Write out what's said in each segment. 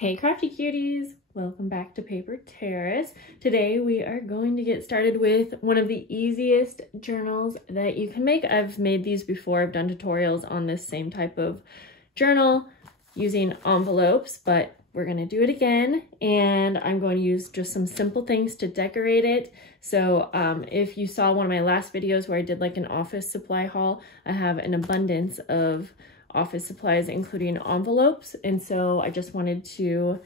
Hey crafty cuties, welcome back to Paper Terrace. Today we are going to get started with one of the easiest journals that you can make. I've made these before, I've done tutorials on this same type of journal using envelopes, but we're going to do it again, and I'm going to use just some simple things to decorate it. So if you saw one of my last videos where I did like an office supply haul, I have an abundance of office supplies including envelopes, and so I just wanted to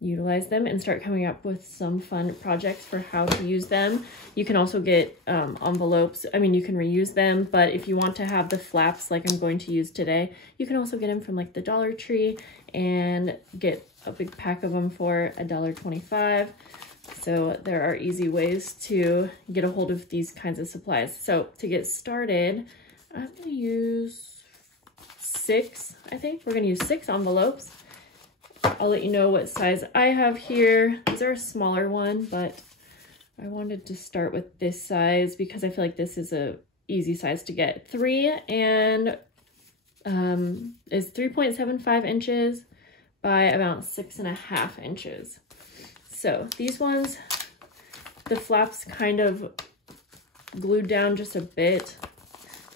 utilize them and start coming up with some fun projects for how to use them. You can also get envelopes, you can reuse them, but if you want to have the flaps like I'm going to use today, you can also get them from like the Dollar Tree and get a big pack of them for $1.25. So there are easy ways to get a hold of these kinds of supplies. So to get started, I'm going to use I think we're going to use 6 envelopes. I'll let you know what size I have here. These are a smaller one, but I wanted to start with this size because I feel like this is a easy size to get. 3 and is 3.75 inches by about 6.5 inches. So these ones, the flaps kind of glued down just a bit.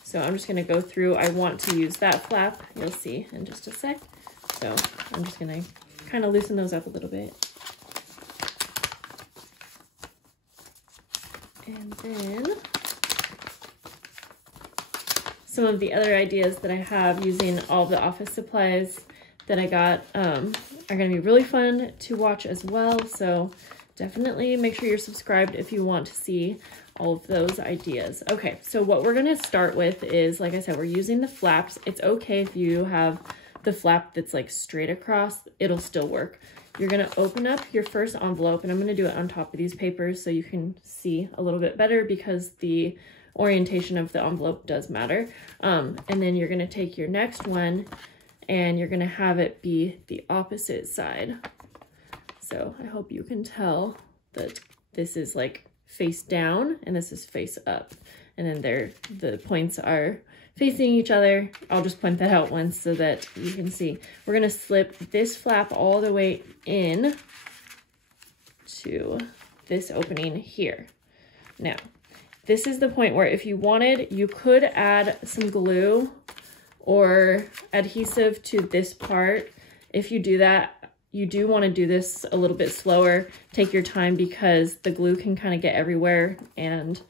So I'm just going to go through. I want to use that flap. You'll see in just a sec. So I'm just going to kind of loosen those up a little bit. And then some of the other ideas that I have using all the office supplies that I got are going to be really fun to watch as well. So definitely make sure you're subscribed if you want to see all of those ideas. Okay, so what we're gonna start with is, like I said, we're using the flaps. It's okay if you have the flap that's like straight across, it'll still work. You're gonna open up your first envelope, and I'm gonna do it on top of these papers so you can see a little bit better because the orientation of the envelope does matter. And then you're gonna take your next one and you're gonna have it be the opposite side. So I hope you can tell that this is like face down and this is face up, and then the points are facing each other. I'll just point that out once so that you can see. We're gonna slip this flap all the way in to this opening here. Now, this is the point where if you wanted, you could add some glue or adhesive to this part. If you do that, you do want to do this a little bit slower. Take your time because the glue can kind of get everywhere and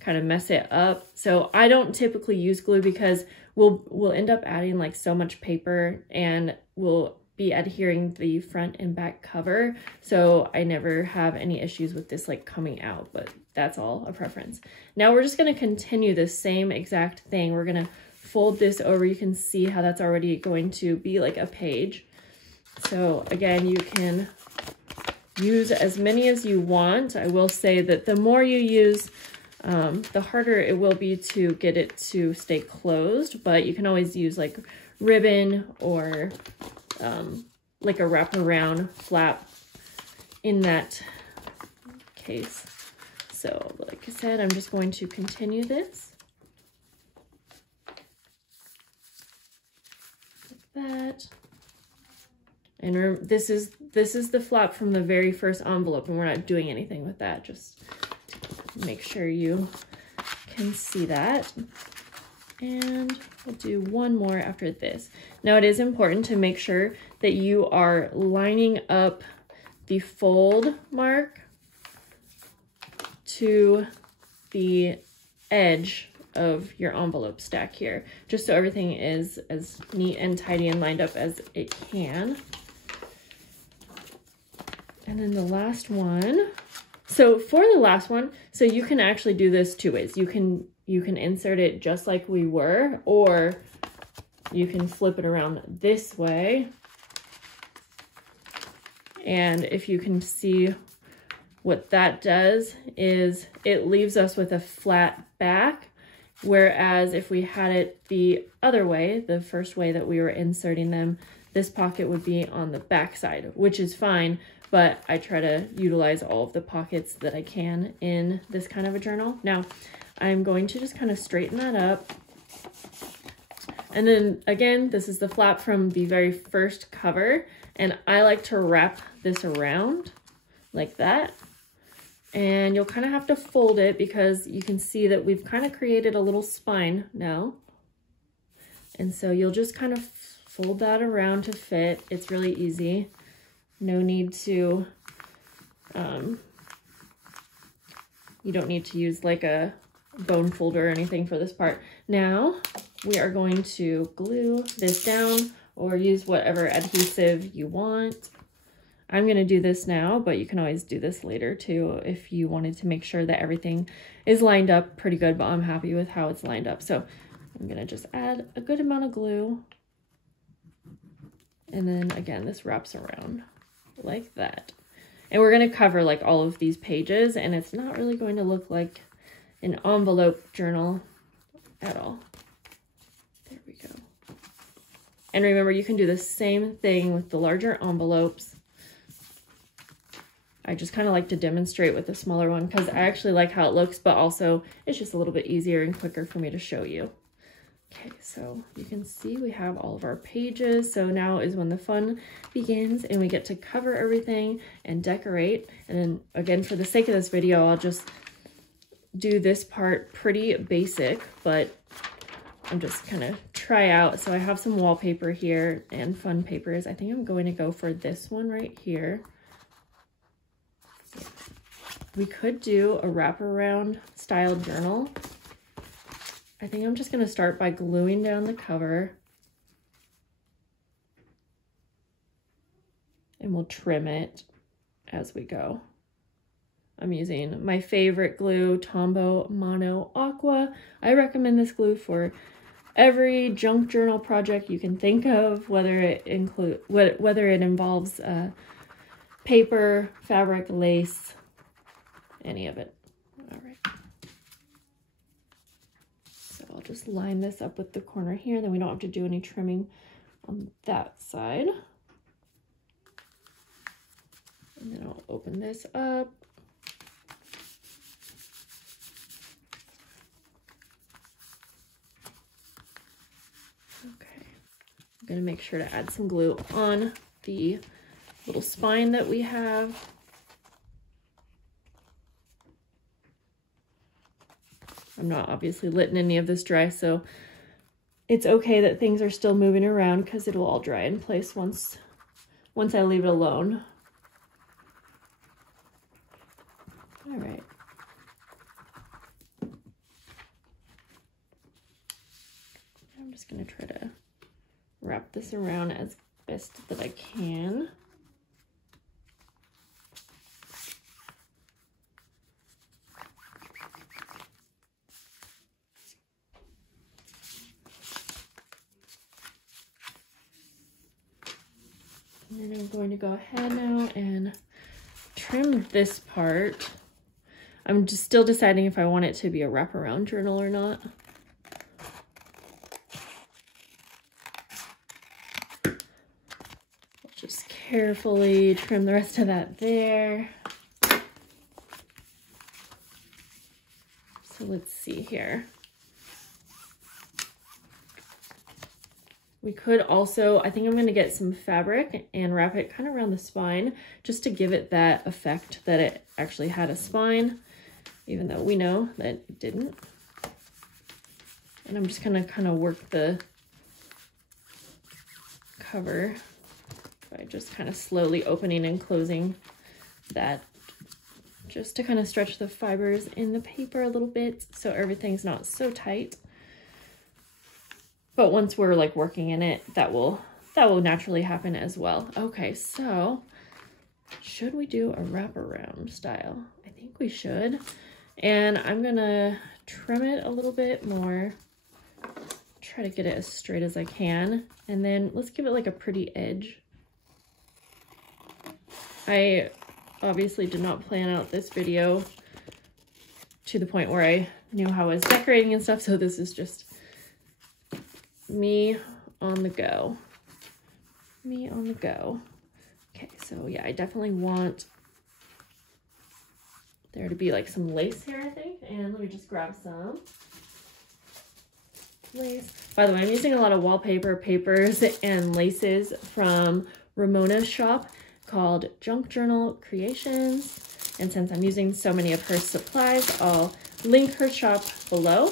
kind of mess it up. So I don't typically use glue because we'll end up adding like so much paper and we'll be adhering the front and back cover. So I never have any issues with this like coming out, but that's all a preference. Now we're just going to continue the same exact thing. We're going to fold this over. You can see how that's already going to be like a page. So again, you can use as many as you want. I will say that the more you use, the harder it will be to get it to stay closed, but you can always use like ribbon or like a wraparound flap in that case. So like I said, I'm just going to continue this. Like that. And this is the flap from the very first envelope, and we're not doing anything with that. Just make sure you can see that. And we'll do one more after this. Now it is important to make sure that you are lining up the fold mark to the edge of your envelope stack here, just so everything is as neat and tidy and lined up as it can. And then the last one. So for the last one, so you can actually do this 2 ways. You can insert it just like we were, or you can flip it around this way. And if you can see what that does is it leaves us with a flat back. Whereas if we had it the other way, the first way that we were inserting them, this pocket would be on the back side, which is fine, but I try to utilize all of the pockets that I can in this kind of a journal. Now, I'm going to just kind of straighten that up And then again, this is the flap from the very first cover, and I like to wrap this around like that. And you'll kind of have to fold it because you can see that we've kind of created a little spine now. And so you'll just kind of fold that around to fit. It's really easy. No need to, you don't need to use like a bone folder or anything for this part. Now we are going to glue this down or use whatever adhesive you want. I'm going to do this now, but you can always do this later too if you wanted to make sure that everything is lined up pretty good, but I'm happy with how it's lined up. So I'm going to just add a good amount of glue. And then again, this wraps around like that. And we're going to cover like all of these pages, and it's not really going to look like an envelope journal at all. There we go. And remember, you can do the same thing with the larger envelopes. I just kind of like to demonstrate with the smaller one because I actually like how it looks, but also it's just a little bit easier and quicker for me to show you. Okay, so you can see we have all of our pages. So now is when the fun begins and we get to cover everything and decorate. And then again, for the sake of this video, I'll just do this part pretty basic, but I'm just gonna try out. So I have some wallpaper here and fun papers. I think I'm going to go for this one right here. We could do a wraparound style journal. I think I'm just going to start by gluing down the cover. And we'll trim it as we go. I'm using my favorite glue, Tombow Mono Aqua. I recommend this glue for every junk journal project you can think of, whether it involves paper, fabric, lace, any of it. All right. So I'll just line this up with the corner here, then we don't have to do any trimming on that side. And then I'll open this up. Okay. I'm gonna make sure to add some glue on the little spine that we have. I'm not obviously letting any of this dry, so it's okay that things are still moving around because it'll all dry in place once I leave it alone. All right. I'm just gonna try to wrap this around as best that I can. And then I'm going to go ahead now and trim this part. I'm just still deciding if I want it to be a wraparound journal or not. Just carefully trim the rest of that there. So let's see here. We could also, I think I'm going to get some fabric and wrap it kind of around the spine just to give it that effect that it actually had a spine, even though we know that it didn't. And I'm just going to kind of work the cover by just kind of slowly opening and closing that just to kind of stretch the fibers in the paper a little bit so everything's not so tight. But once we're like working in it, that will naturally happen as well. Okay, so should we do a wraparound style? I think we should. And I'm gonna trim it a little bit more. Try to get it as straight as I can. And then let's give it like a pretty edge. I obviously did not plan out this video to the point where I knew how I was decorating and stuff, so this is just me on the go. Me on the go. Okay, so yeah, I definitely want there to be like some lace here, I think. And let me just grab some. lace. By the way, I'm using a lot of wallpaper, papers, and laces from Ramona's shop called Junk Journal Creations. And since I'm using so many of her supplies, I'll link her shop below.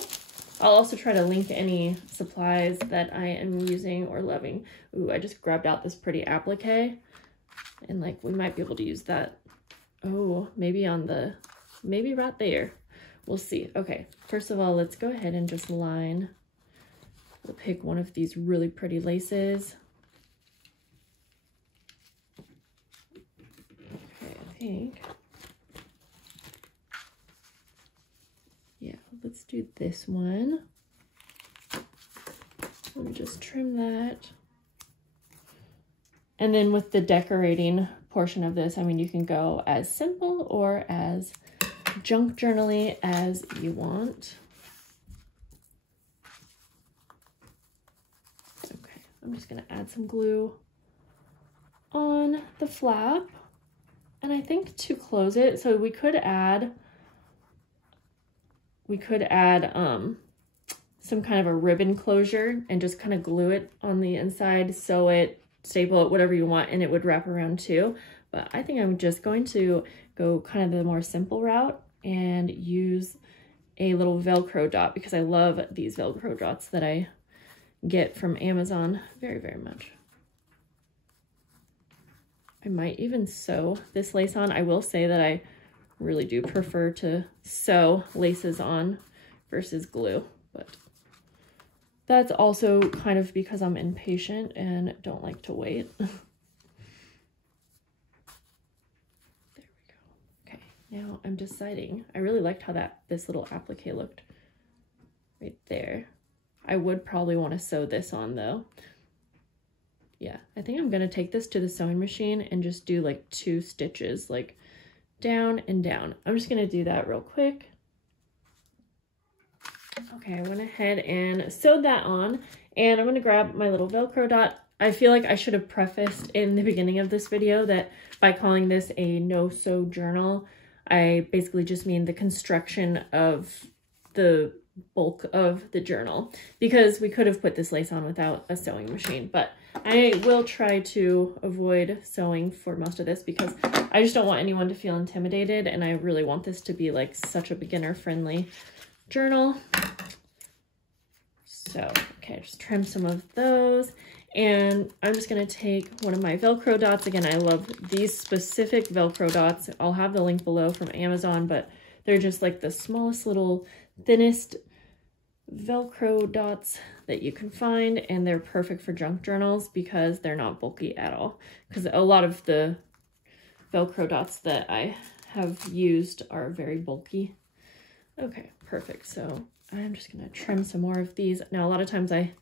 I'll also try to link any supplies that I am using or loving. Ooh, I just grabbed out this pretty applique, and like we might be able to use that. Oh, maybe on the, maybe right there. We'll see. Okay, first of all, let's go ahead and just line. We'll pick one of these really pretty laces. Okay, I think. Yeah, let's do this one. Let me just trim that. And then with the decorating portion of this, I mean, you can go as simple or as junk journal-y as you want. Okay, I'm just gonna add some glue on the flap. And I think to close it, so we could add some kind of a ribbon closure and just kind of glue it on the inside, sew it, staple it, whatever you want, and it would wrap around too. But I think I'm just going to go kind of the more simple route and use a little Velcro dot because I love these Velcro dots that I get from Amazon very, very much. I might even sew this lace on. I will say that I really do prefer to sew laces on versus glue, but that's also kind of because I'm impatient and don't like to wait. There we go. Okay, now I'm deciding. I really liked how this little applique looked right there. I would probably want to sew this on though. Yeah, I think I'm gonna take this to the sewing machine and just do like 2 stitches, like down and down. I'm just gonna do that real quick. Okay, I went ahead and sewed that on, and I'm gonna grab my little Velcro dot. I feel like I should have prefaced in the beginning of this video that by calling this a no-sew journal, I basically just mean the construction of the bulk of the journal, because we could have put this lace on without a sewing machine, but I will try to avoid sewing for most of this because I just don't want anyone to feel intimidated, and I really want this to be like such a beginner-friendly journal. So, okay, just trim some of those, and I'm just gonna take one of my Velcro dots. Again, I love these specific Velcro dots. I'll have the link below from Amazon, but they're just like the smallest little, thinnest Velcro dots that you can find, and they're perfect for junk journals because they're not bulky at all. Because a lot of the Velcro dots that I have used are very bulky. Okay, perfect. So I'm just gonna trim some more of these. Now, a lot of times I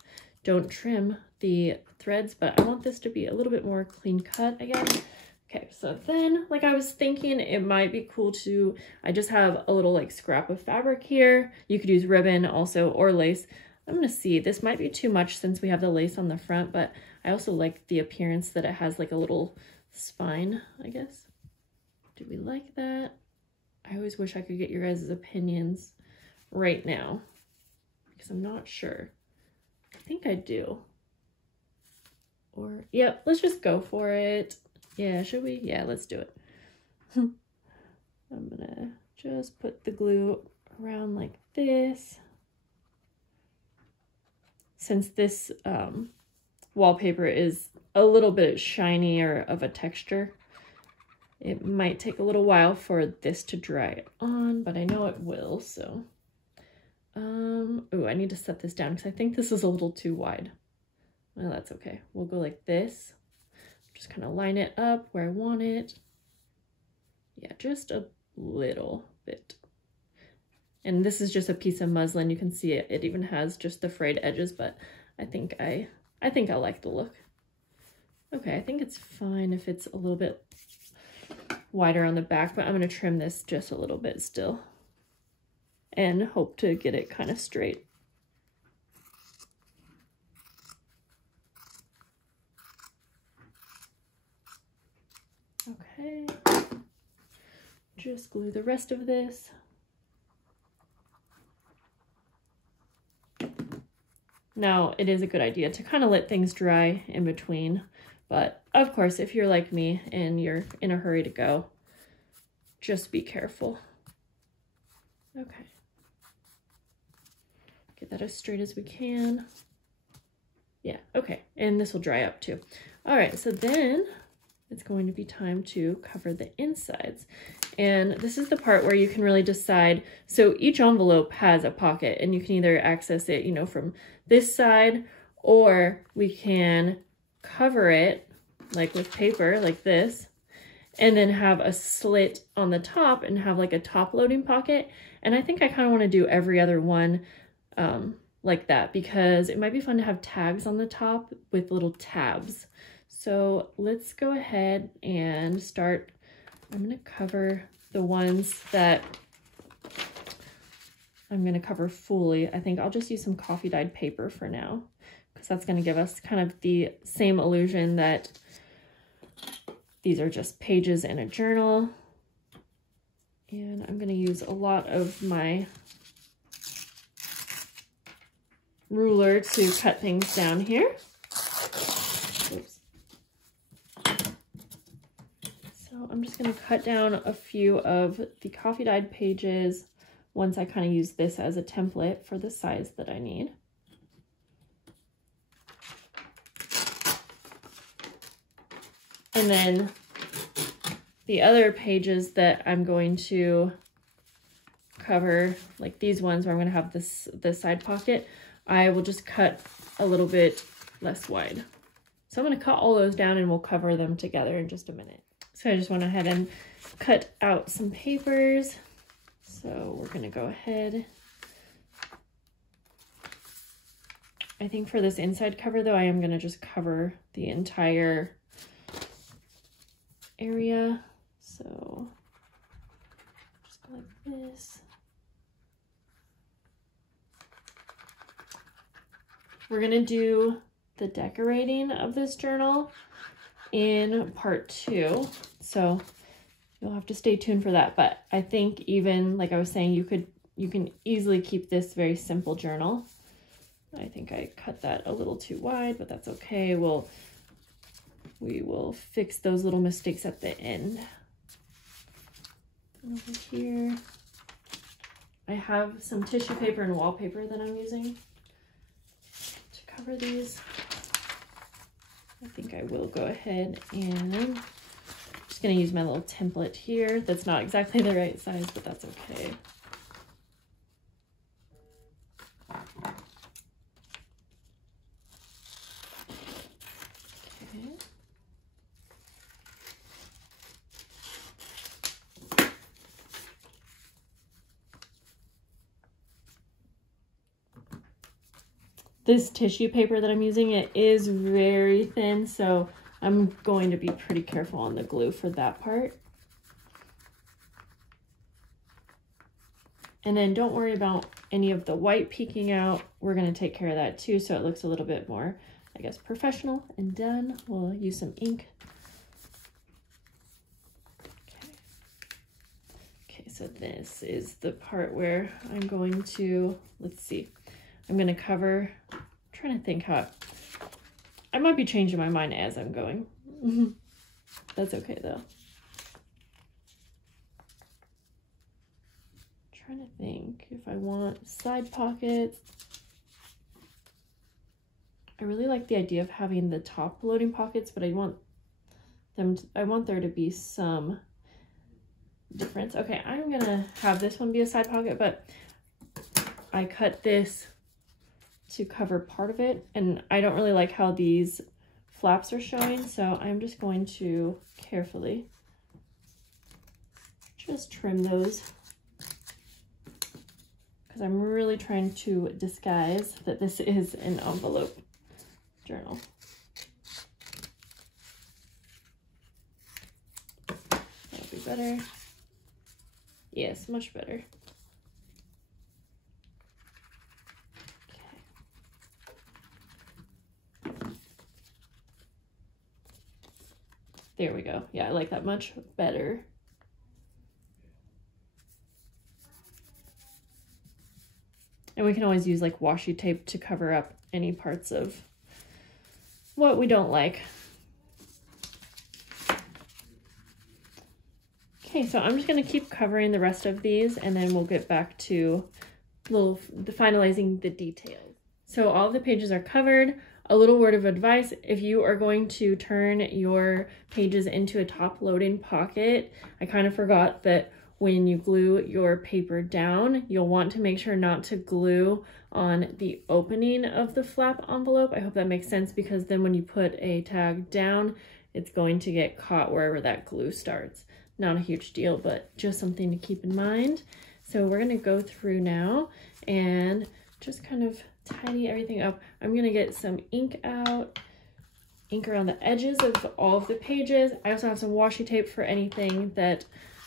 don't trim the threads, but I want this to be a little bit more clean cut, I guess. Okay, so then, like I was thinking, it might be cool to, I just have a little like scrap of fabric here. You could use ribbon also or lace. I'm gonna see, this might be too much since we have the lace on the front, but I also like the appearance that it has like a little spine, I guess. Do we like that? I always wish I could get your guys' opinions right now because I'm not sure. I think I do. Or, yeah, let's just go for it. Yeah, should we? Yeah, let's do it. I'm gonna just put the glue around like this. Since this wallpaper is a little bit shinier of a texture, it might take a little while for this to dry on, but I know it will, so. Oh, I need to set this down because I think this is a little too wide. Well, that's okay. We'll go like this. Just kind of line it up where I want it. Yeah, just a little bit. And this is just a piece of muslin. You can see it. It even has just the frayed edges, but I think I like the look. Okay, I think it's fine if it's a little bit wider on the back, but I'm going to trim this just a little bit still and hope to get it kind of straight. Okay, just glue the rest of this. Now, it is a good idea to kind of let things dry in between, but of course, if you're like me and you're in a hurry to go, just be careful. Okay. Get that as straight as we can. Yeah, okay, and this will dry up too. All right, so then it's going to be time to cover the insides. And this is the part where you can really decide. So each envelope has a pocket and you can either access it, you know, from this side, or we can cover it like with paper like this, and then have a slit on the top and have like a top loading pocket. And I think I kind of want to do every other one like that, because it might be fun to have tags on the top with little tabs. So let's go ahead and start. I'm going to cover the ones that I'm going to cover fully. I think I'll just use some coffee dyed paper for now, because that's going to give us kind of the same illusion that these are just pages in a journal. And I'm going to use a lot of my ruler to cut things down here. Oops. So I'm just going to cut down a few of the coffee dyed pages once I kind of use this as a template for the size that I need. And then the other pages that I'm going to cover, like these ones where I'm going to have this side pocket, I will just cut a little bit less wide. So I'm going to cut all those down and we'll cover them together in just a minute. So I just went ahead and cut out some papers. So we're going to go ahead. I think for this inside cover though, I am going to just cover the entire area. So just go like this. We're gonna do the decorating of this journal in part 2, so you'll have to stay tuned for that. But I think, even like I was saying, you can easily keep this very simple journal. I think I cut that a little too wide, but that's okay. We will fix those little mistakes at the end. Over here, I have some tissue paper and wallpaper that I'm using to cover these. I think I will go ahead and I'm just going to use my little template here. That's not exactly the right size, but that's okay. This tissue paper that I'm using, it is very thin, so I'm going to be pretty careful on the glue for that part. And then don't worry about any of the white peeking out. We're going to take care of that too, so it looks a little bit more, I guess, professional and done. We'll use some ink. Okay, so this is the part where I'm going to, let's see. I'm going to cover, I'm trying to think how, I might be changing my mind as I'm going. That's okay though. I'm trying to think if I want side pockets. I really like the idea of having the top loading pockets, but I want there to be some difference. Okay, I'm going to have this one be a side pocket, but I cut this to cover part of it, and I don't really like how these flaps are showing, so I'm just going to carefully just trim those, because I'm really trying to disguise that this is an envelope journal. That'll be better. Yes, much better. There we go. Yeah, I like that much better. And we can always use like washi tape to cover up any parts of what we don't like. Okay, so I'm just going to keep covering the rest of these, and then we'll get back to finalizing the details. So all of the pages are covered. A little word of advice: if you are going to turn your pages into a top loading pocket, I kind of forgot that when you glue your paper down, you'll want to make sure not to glue on the opening of the flap envelope. I hope that makes sense, because then when you put a tag down, it's going to get caught wherever that glue starts. Not a huge deal, but just something to keep in mind. So we're gonna go through now and just kind of tidy everything up. I'm gonna get some ink out, ink around the edges of all of the pages. I also have some washi tape for anything that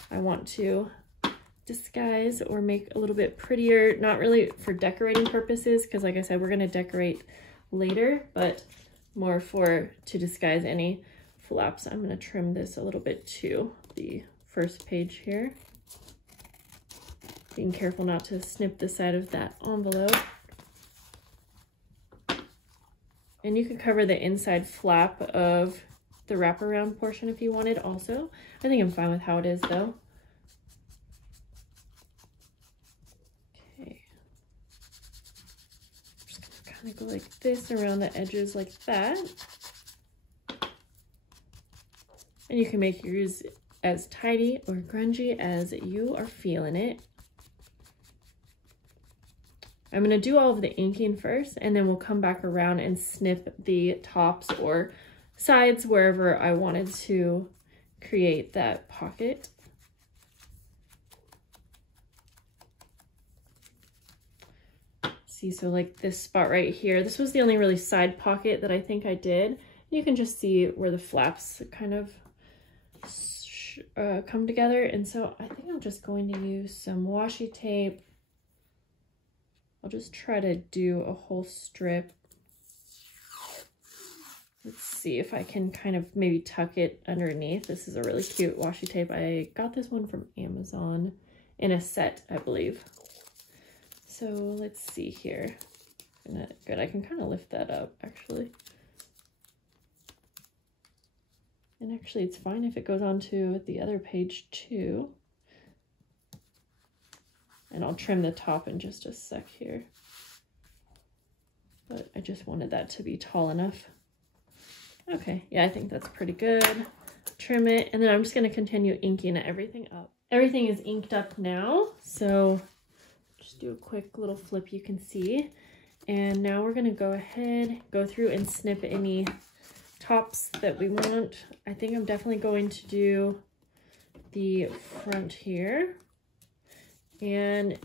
I want to disguise or make a little bit prettier. Not really for decorating purposes, because like I said, we're gonna decorate later, but more to disguise any flaps. I'm gonna trim this a little bit too, the first page here. Being careful not to snip the side of that envelope. And you could cover the inside flap of the wraparound portion if you wanted also. I think I'm fine with how it is though. Okay. I'm just gonna kind of go like this around the edges like that. And you can make yours as tidy or grungy as you are feeling it. I'm gonna do all of the inking first, and then we'll come back around and snip the tops or sides wherever I wanted to create that pocket. See, so like this spot right here, this was the only really side pocket that I think I did. You can just see where the flaps kind of come together. And so I think I'm just going to use some washi tape. I'll just try to do a whole strip. Let's see if I can kind of maybe tuck it underneath. This is a really cute washi tape. I got this one from Amazon in a set, I believe. So let's see here. Good, I can kind of lift that up actually. And actually it's fine if it goes onto the other page too. And I'll trim the top in just a sec here. But I just wanted that to be tall enough. Okay, yeah, I think that's pretty good. Trim it, and then I'm just gonna continue inking everything up. Everything is inked up now, so just do a quick little flip you can see. And now we're gonna go ahead, go through and snip any tops that we want. I think I'm definitely going to do the front here. And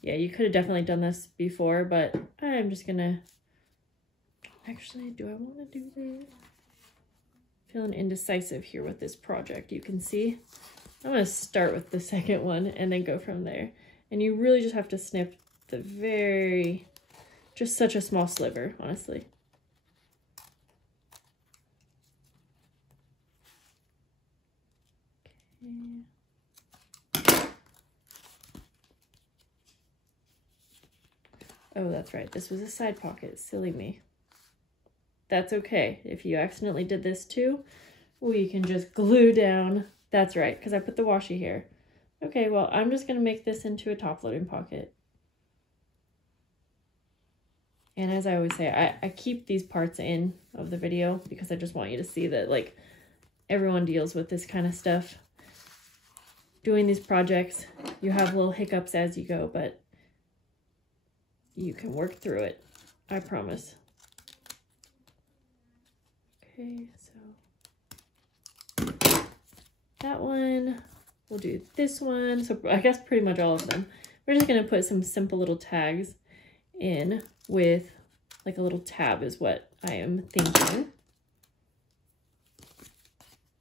yeah, you could have definitely done this before, but I'm just gonna, actually, do I want to do this? Feeling indecisive here with this project, you can see. I'm gonna start with the second one and then go from there. And you really just have to snip the just such a small sliver, honestly. Okay. Oh, that's right. This was a side pocket. Silly me. That's okay. If you accidentally did this too, we can just glue down. That's right, because I put the washi here. Okay, well, I'm just going to make this into a top loading pocket. And as I always say, I keep these parts in of the video because I just want you to see that, like, everyone deals with this kind of stuff. Doing these projects, you have little hiccups as you go, but you can work through it. I promise. Okay, so that one, we'll do this one. So I guess pretty much all of them. We're just gonna put some simple little tags in with like a little tab is what I am thinking.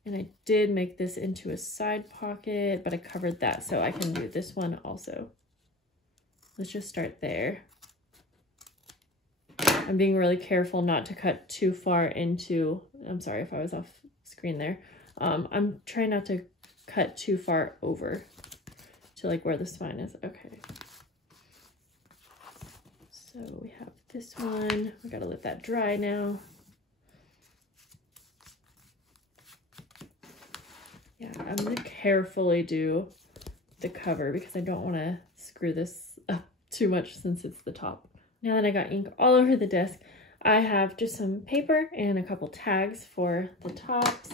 And I did make this into a side pocket, but I covered that, so I can do this one also. Let's just start there. I'm being really careful not to cut too far into, I'm sorry if I was off screen there. I'm trying not to cut too far over to like where the spine is. Okay. So we have this one. We gotta let that dry now. Yeah, I'm gonna carefully do the cover because I don't want to screw this up too much since it's the top. Now that I got ink all over the desk, I have just some paper and a couple tags for the tops.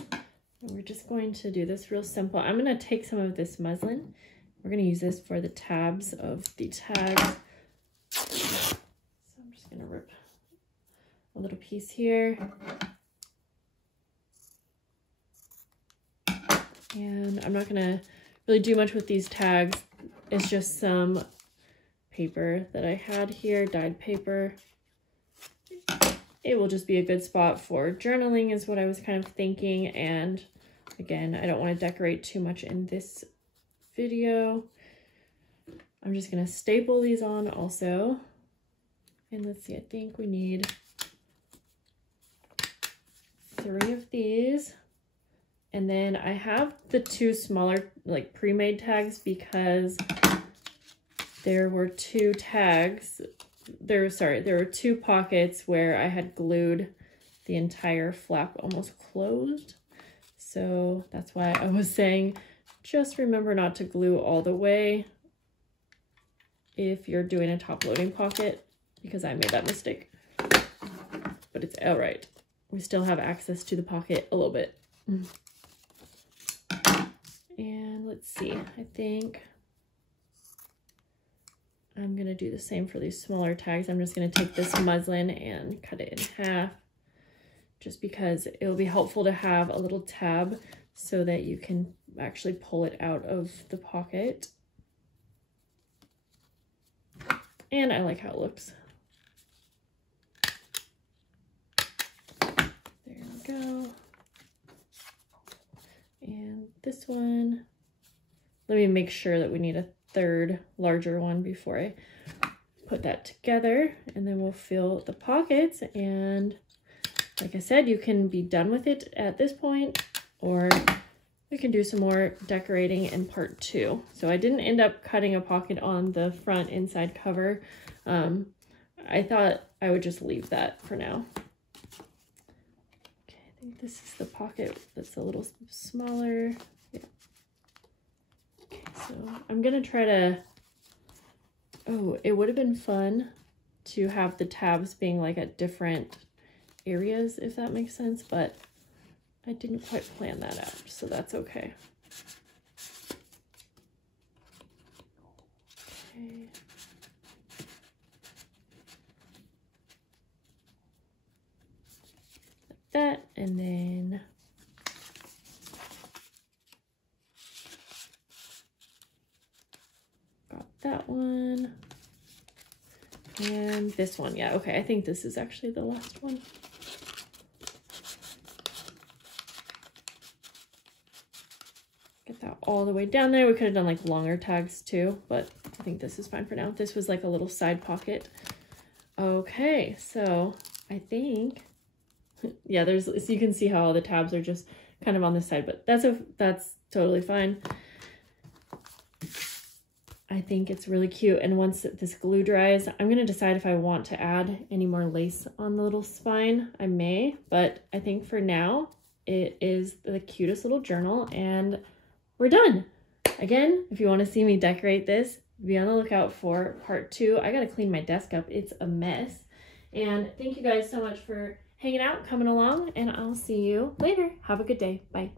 And we're just going to do this real simple. I'm going to take some of this muslin. We're going to use this for the tabs of the tags. So I'm just going to rip a little piece here. And I'm not going to really do much with these tags. It's just some paper that I had here, dyed paper. It will just be a good spot for journaling is what I was kind of thinking. And again, I don't want to decorate too much in this video. I'm just going to staple these on also. And let's see, I think we need 3 of these. And then I have the 2 smaller like pre-made tags because there were 2 tags. There were 2 pockets where I had glued the entire flap almost closed. So that's why I was saying, just remember not to glue all the way if you're doing a top loading pocket, because I made that mistake. But it's all right. We still have access to the pocket a little bit. And let's see, I think I'm gonna do the same for these smaller tags. I'm just gonna take this muslin and cut it in half, just because it'll be helpful to have a little tab so that you can actually pull it out of the pocket. And I like how it looks. There we go. And this one, let me make sure that we need a 3rd larger one before I put that together, and then we'll fill the pockets. And like I said, you can be done with it at this point, or we can do some more decorating in part 2. So I didn't end up cutting a pocket on the front inside cover. I thought I would just leave that for now. Okay, I think this is the pocket that's a little smaller. Yeah. Okay, so I'm gonna try to, oh, it would have been fun to have the tabs being like at different areas, if that makes sense, but I didn't quite plan that out, so that's okay. Okay. Like that, and then got that one. And this one, yeah, okay, I think this is actually the last one. Get that all the way down there. We could have done like longer tags too, but I think this is fine for now. This was like a little side pocket. Okay, so I think, yeah, there's, so you can see how all the tabs are just kind of on this side, but that's totally fine. I think it's really cute. And once this glue dries, I'm going to decide if I want to add any more lace on the little spine. I may, but I think for now it is the cutest little journal and we're done. Again, if you want to see me decorate this, be on the lookout for part 2. I got to clean my desk up. It's a mess. And thank you guys so much for hanging out, coming along, and I'll see you later. Have a good day. Bye.